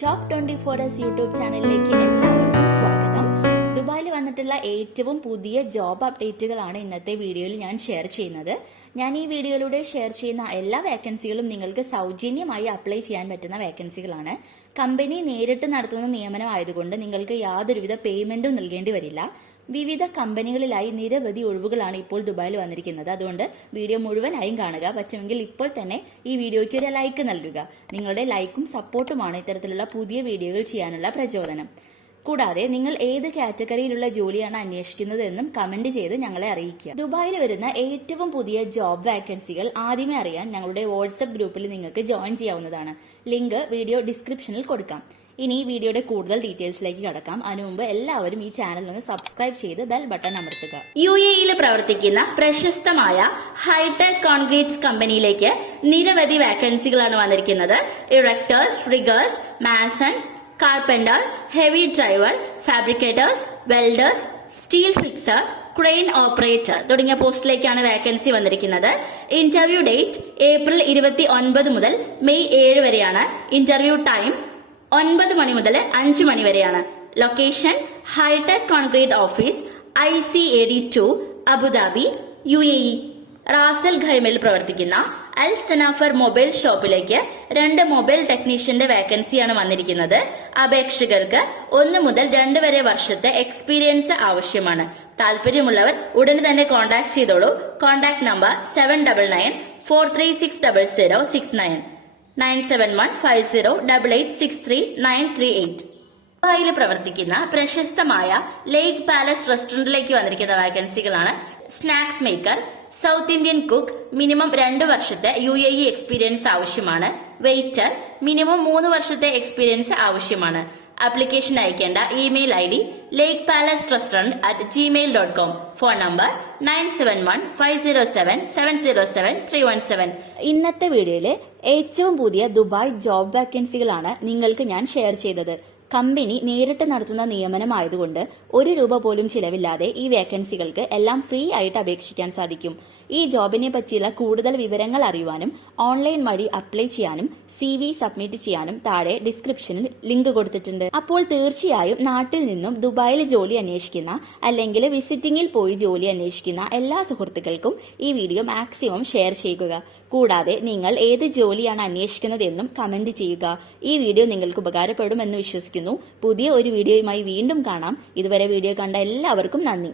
Job 24 YouTube ചാനലിലേക്ക് എല്ലാവർക്കും സ്വാഗതം. ദുബായിൽ വന്നിട്ടുള്ള ഏറ്റവും പുതിയ ജോബ് അപ്ഡേറ്റുകളാണ് ഇന്നത്തെ വീഡിയോയിൽ ഞാൻ ഷെയർ ചെയ്യുന്നത്. ഞാൻ ഈ വീഡിയോയിലൂടെ ഷെയർ ചെയ്യുന്ന എല്ലാ വേക്കൻസികളും നിങ്ങൾക്ക് സൗജന്യമായി അപ്ലൈ ചെയ്യാൻ പറ്റുന്ന വേക്കൻസികളാണ്. കമ്പനി നേരിട്ട് നടത്തുന്ന നിയമനം ആയതുകൊണ്ട് നിങ്ങൾക്ക് യാതൊരുവിധ പേയ്മെന്റും നൽകേണ്ടി വരില്ല. വിവിധ കമ്പനികളിലായി നിരവധി ഒഴിവുകളാണ് ഇപ്പോൾ ദുബായിൽ വന്നിരിക്കുന്നത്. അതുകൊണ്ട് വീഡിയോ മുഴുവനായും കാണുക. പറ്റുമെങ്കിൽ ഇപ്പോൾ തന്നെ ഈ വീഡിയോയ്ക്ക് ഒരു ലൈക്ക് നൽകുക. നിങ്ങളുടെ ലൈക്കും സപ്പോർട്ടുമാണ് ഇത്തരത്തിലുള്ള പുതിയ വീഡിയോകൾ ചെയ്യാനുള്ള പ്രചോദനം. കൂടാതെ നിങ്ങൾ ഏത് കാറ്റഗറിയിലുള്ള ജോലിയാണ് അന്വേഷിക്കുന്നത് എന്നും കമന്റ് ചെയ്ത് ഞങ്ങളെ അറിയിക്കുക. ദുബായിൽ വരുന്ന ഏറ്റവും പുതിയ ജോബ് വാക്കൻസികൾ ആദ്യമേ അറിയാൻ ഞങ്ങളുടെ വാട്സ്ആപ്പ് ഗ്രൂപ്പിൽ നിങ്ങൾക്ക് ജോയിൻ ചെയ്യാവുന്നതാണ്. ലിങ്ക് വീഡിയോ ഡിസ്ക്രിപ്ഷനിൽ കൊടുക്കാം. ഇനി വീഡിയോയുടെ കൂടുതൽ ഡീറ്റെയിൽസിലേക്ക് കടക്കാം. അതിനു മുമ്പ് എല്ലാവരും ഈ ചാനൽ ഒന്ന് സബ്സ്ക്രൈബ് ചെയ്ത് ബെൽ ബട്ടൺ അമർത്തുക. UAE പ്രവർത്തിക്കുന്ന പ്രശസ്തമായ ഹൈടെക് കോൺക്രീറ്റ്സ് കമ്പനിയിലേക്ക് നിരവധി വാക്കൻസികളാണ് വന്നിരിക്കുന്നത്. Erectors, riggers, masons, carpenter, heavy driver, fabricators, welders, steel fixer, crane operator തുടങ്ങിയ പോസ്റ്റിലേക്കാണ് വാക്കൻസി വന്നിരിക്കുന്നത്. ഇന്റർവ്യൂ ഡേറ്റ് April 29 മുതൽ May 7 വരെയാണ്. ഇന്റർവ്യൂ ടൈം 9 മണി മുതൽ 5 മണി വരെയാണ്. Location hitech concrete office, ICAD 2, Abu Dhabi, UAE. റാസൽ ഖൈമയിൽ പ്രവർത്തിക്കുന്ന അൽ സനാഫർ മൊബൈൽ ഷോപ്പിലേക്ക് 2 മൊബൈൽ ടെക്നീഷ്യന്റെ വാക്കൻസിയാണ് വന്നിരിക്കുന്നത്. അപേക്ഷകർക്ക് 1 മുതൽ 2 വരെ വർഷത്തെ എക്സ്പീരിയൻസ് ആവശ്യമാണ്. താല്പര്യമുള്ളവർ ഉടനെ തന്നെ കോൺടാക്ട് ചെയ്തോളൂ. Contact number 7994360069 971508863938. ദുബായിൽ പ്രവർത്തിക്കുന്ന പ്രശസ്തമായ ലേക്ക് പാലസ് റെസ്റ്റോറന്റിലേക്ക് വന്നിരിക്കുന്ന വാക്കൻസികളാണ്. Snacks maker, south Indian cook, minimum 2 വർഷത്തെ UAE എക്സ്പീരിയൻസ് ആവശ്യമാണ്. വെയിറ്റർ, മിനിമം 3 വർഷത്തെ എക്സ്പീരിയൻസ് ആവശ്യമാണ്. ആപ്ലിക്കേഷൻ അയക്കേണ്ട email ID lakepalasserestaurant@gmail.com. Phone number 971507707317. ഇന്നത്തെ വീഡിയോയിലെ ഏറ്റവും പുതിയ ദുബായ് ജോബ് വാക്കൻസികളാണ് നിങ്ങൾക്ക് ഞാൻ ഷെയർ ചെയ്തത്. കമ്പനി നേരിട്ട് നടത്തുന്ന നിയമനമായതുകൊണ്ട് 1 രൂപ പോലും ചിലവില്ലാതെ ഈ വേക്കൻസികൾക്ക് എല്ലാം ഫ്രീ ആയിട്ട് അപേക്ഷിക്കാൻ സാധിക്കും. ഈ ജോബിനെ പറ്റിയുള്ള കൂടുതൽ വിവരങ്ങൾ അറിയുവാനും ഓൺലൈൻ വഴി അപ്ലൈ ചെയ്യാനും CV സബ്മിറ്റ് ചെയ്യാനും താഴെ ഡിസ്ക്രിപ്ഷനിൽ ലിങ്ക് കൊടുത്തിട്ടുണ്ട്. അപ്പോൾ തീർച്ചയായും നാട്ടിൽ നിന്നും ദുബായിൽ ജോലി അന്വേഷിക്കുന്ന അല്ലെങ്കിൽ വിസിറ്റിംഗിൽ പോയി ജോലി അന്വേഷിക്കുന്ന എല്ലാ സുഹൃത്തുക്കൾക്കും ഈ വീഡിയോ മാക്സിമം ഷെയർ ചെയ്യുക. കൂടാതെ നിങ്ങൾ ഏത് ജോലിയാണ് അന്വേഷിക്കുന്നത് എന്നും കമന്റ് ചെയ്യുക. ഈ വീഡിയോ നിങ്ങൾക്ക് ഉപകാരപ്പെടുമെന്ന് വിശ്വസിക്കുന്നു. പുതിയ ഒരു വീഡിയോയുമായി വീണ്ടും കാണാം. ഇതുവരെ വീഡിയോ കണ്ട എല്ലാവർക്കും നന്ദി.